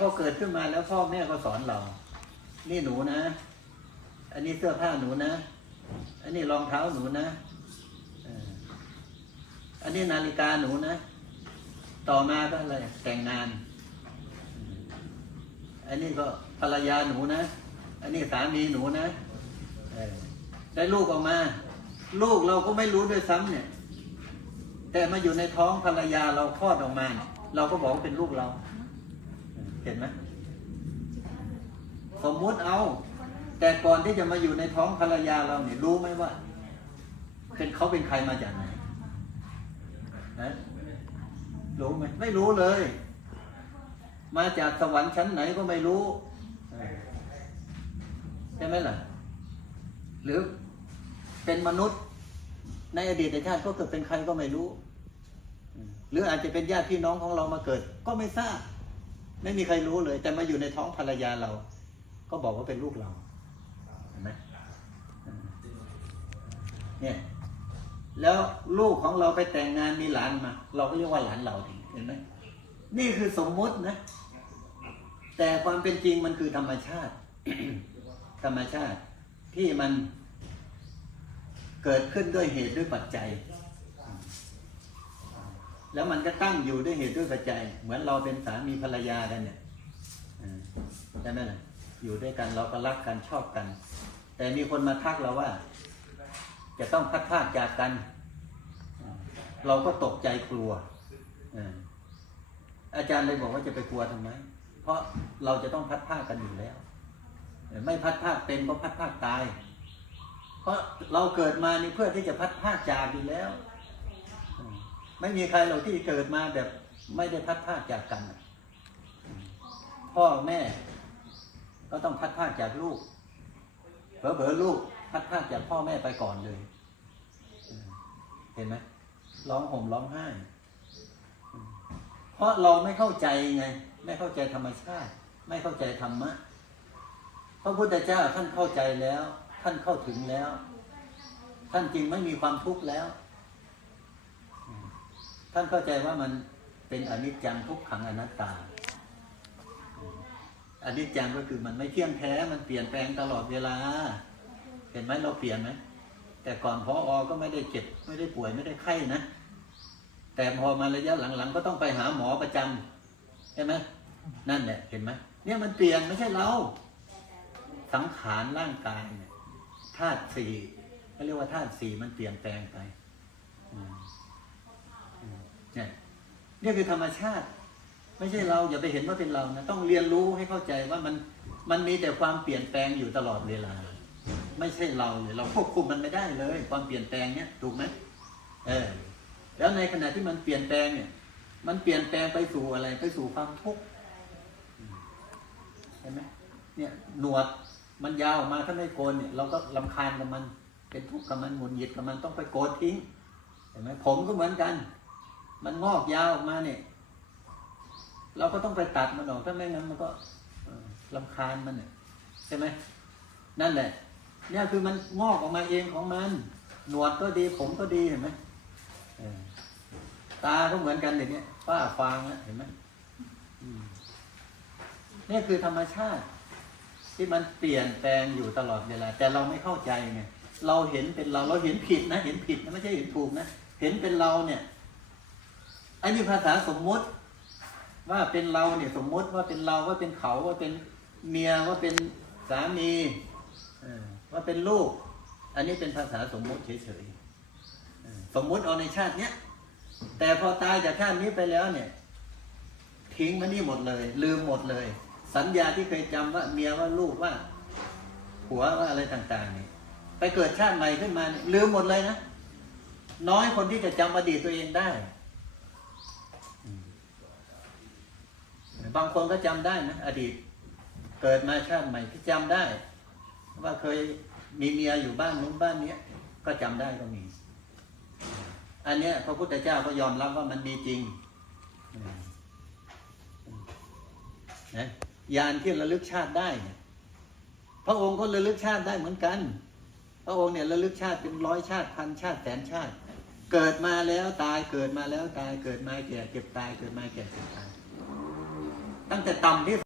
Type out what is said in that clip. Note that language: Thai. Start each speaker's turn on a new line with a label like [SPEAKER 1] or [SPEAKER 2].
[SPEAKER 1] พอเกิดขึ้นมาแล้วพ่อแม่ก็สอนเรา นี่หนูนะ อันนี้เสื้อผ้าหนูนะ อันนี้รองเท้าหนูนะ อันนี้นาฬิกาหนูนะ ต่อมาก็อะไรแต่งงาน อันนี้ก็ภรรยาหนูนะ อันนี้สามีหนูนะได้ลูกออกมา ลูกเราก็ไม่รู้ด้วยซ้ำเนี่ย แต่มาอยู่ในท้องภรรยาเราคลอดออกมาเนี่ยเราก็บอกว่าเป็นลูกเรา เห็นไหมสมมุติเอา แต่ก่อนที่จะมาอยู่ในท้องภรรยาเราเนี่ยรู้ไหมว่า เป็นเขาเป็นใครมาจากไหนนะรู้ไหมไม่รู้เลย มาจากสวรรค์ชั้นไหนก็ไม่รู้ใช่ไหมล่ะ หรือเป็นมนุษย์ในอดีตชาติก็เกิดเป็นใครก็ไม่รู้ หรืออาจจะเป็นญาติพี่น้องของเรามาเกิด ก็ไม่ทราบ ไม่มีใครรู้เลย แต่มาอยู่ในท้องภรรยาเรา ก็บอกว่าเป็นลูกเราเห็นไหมเนี่ยแล้วลูกของเราไปแต่งงานมีหลานมา เราก็เรียกว่าหลานเราเห็นไหมนี่คือสมมุตินะ แต่ความเป็นจริงมันคือธรรมชาติ ธรรมชาติที่มันเกิดขึ้นด้วยเหตุด้วยปัจจัย แล้วมันก็ตั้งอยู่ด้วยเหตุด้วยปัจจัย เหมือนเราเป็นสามีภรรยากันเนี่ยใช่ไหมล่ะอยู่ด้วยกันเราก็รักกันชอบกัน แต่มีคนมาทักเราว่า จะต้องพัดพากจากกัน เราก็ตกใจกลัวอาจารย์เลยบอกว่าจะไปกลัวทำไม เพราะเราจะต้องพัดพากกันอยู่แล้ว ไม่พัดพาเป็นก็พัดพาตาย เพราะเราเกิดมานี่เพื่อที่จะพัดพาจากอยู่แล้ว ไม่มีใครเราที่เกิดมาแบบไม่ได้พัดพาจากกัน พ่อแม่ ก็ต้องพัดพาจากลูกเผลอๆลูกพัดพาจากพ่อแม่ไปก่อนเลย เห็นไหมร้องห่มร้องไห้ เพราะเราไม่เข้าใจไง ไม่เข้าใจธรรมชาติ ไม่เข้าใจธรรมะพระพุทธเจ้าท่านเข้าใจแล้ว ท่านเข้าถึงแล้ว ท่านจริงไม่มีความทุกข์แล้ว ท่านเข้าใจว่ามันเป็นอนิจจังทุกขังอนัตตาอนิจจังก็คือมันไม่เที่ยงแท้ มันเปลี่ยนแปลงตลอดเวลา เห็นไหมเราเปลี่ยนไหมแต่ก่อนพออก็ไม่ได้เจ็บไม่ได้ป่วยไม่ได้ไข้นะ แต่พอมาระยะหลังๆ ก็ต้องไปหาหมอประจำใช่ไหมนั่นแหละเห็นไหมเนี่ยมันเปลี่ยนไม่ใช่เรา สังขารร่างกายเนี่ยธาตุสี่เขาเรียกว่าธาตุสี่มันเปลี่ยนแปลงไป เนี่ยนี่คือธรรมชาติ ไม่ใช่เราอย่าไปเห็นว่าเป็นเรานะต้องเรียนรู้ให้เข้าใจว่ามันมันมีแต่ความเปลี่ยนแปลงอยู่ตลอดเวลา ไม่ใช่เราเลยเราควบคุมมันไม่ได้เลย ความเปลี่ยนแปลงเนี้ยถูกไหมเออแล้วในขณะที่มันเปลี่ยนแปลงเนี่ย มันเปลี่ยนแปลงไปสู่อะไรไปสู่ความทุกข์เห็นไหมเนี่ยหนวดมันยาวออกมาถ้าไม่โกนเนี่ยเราก็ลำคาญกับมัน เป็นทุกข์กับมันหงุดหงิดกับมันต้องไปโกนทิ้งเห็นไหมผมก็เหมือนกัน มันงอกยาวออกมาเนี่ย เราก็ต้องไปตัดมันออกถ้าไม่งั้นมันก็ลำคาญมันเนี่ยใช่ไหมนั่นแหละ เนี่ยคือมันงอกออกมาเองของมัน หนวดก็ดีผมก็ดีเห็นไหมตาก็เหมือนกันอย่างเนี้ยฝ้าฟางนะเห็นไหมนี่คือธรรมชาติ ที่มันเปลี่ยนแปลงอยู่ตลอดเวลา แต่เราไม่เข้าใจไงเราเห็นเป็นเราเราเห็นผิดนะ เห็นผิดนะไม่ใช่เห็นถูกนะ เห็นเป็นเราเนี่ย อันนี้ภาษาสมมติ ว่าเป็นเราเนี่ยสมมติว่าเป็นเราว่าเป็นเขาว่าเป็นเมียว่าเป็นสามีว่าเป็นลูก อันนี้เป็นภาษาสมมติเฉยๆสมมติเอาในชาติเนี้ยแต่พอตายจากชาตินี้ไปแล้วเนี่ย ทิ้งมันนี่หมดเลย ลืมหมดเลย สัญญาที่เคยจำว่าเมียว่าลูกว่าผัวว่าอะไรต่างๆเนี่ยไปเกิดชาติใหม่ขึ้นมาเนี่ยลืมหมดเลยนะน้อยคนที่จะจำอดีตตัวเองได้ บางคนก็จำได้นะอดีตเกิดมาชาติใหม่ที่จำได้ ว่าเคยมีเมียอยู่บ้านนู้นบ้านเนี้ยก็จำได้ก็มี อันเนี้ยพระพุทธเจ้าก็ยอมรับว่ามันมีจริงนะยานที่ระลึกชาติได้พระองค์ก็ระลึกชาติได้เหมือนกัน พระองค์เนี่ยระลึกชาติเป็นร้อยชาติพันชาติแสนชาติ เกิดมาแล้วตายเกิดมาแล้วตายเกิดมาแก่เจ็บตายเกิดมาแก่เจ็บตาย ตั้งแต่ต่ำที่